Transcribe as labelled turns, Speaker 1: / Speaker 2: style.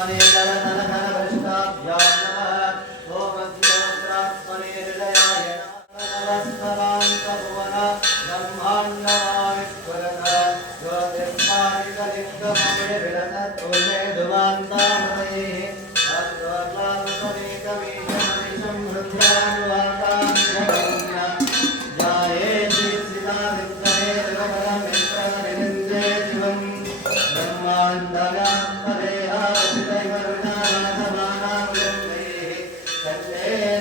Speaker 1: माने तनानाना परिष्टा यवना तो मतिनात्रा पनेर दयायना वस्तवान तव वला ब्रह्मांडा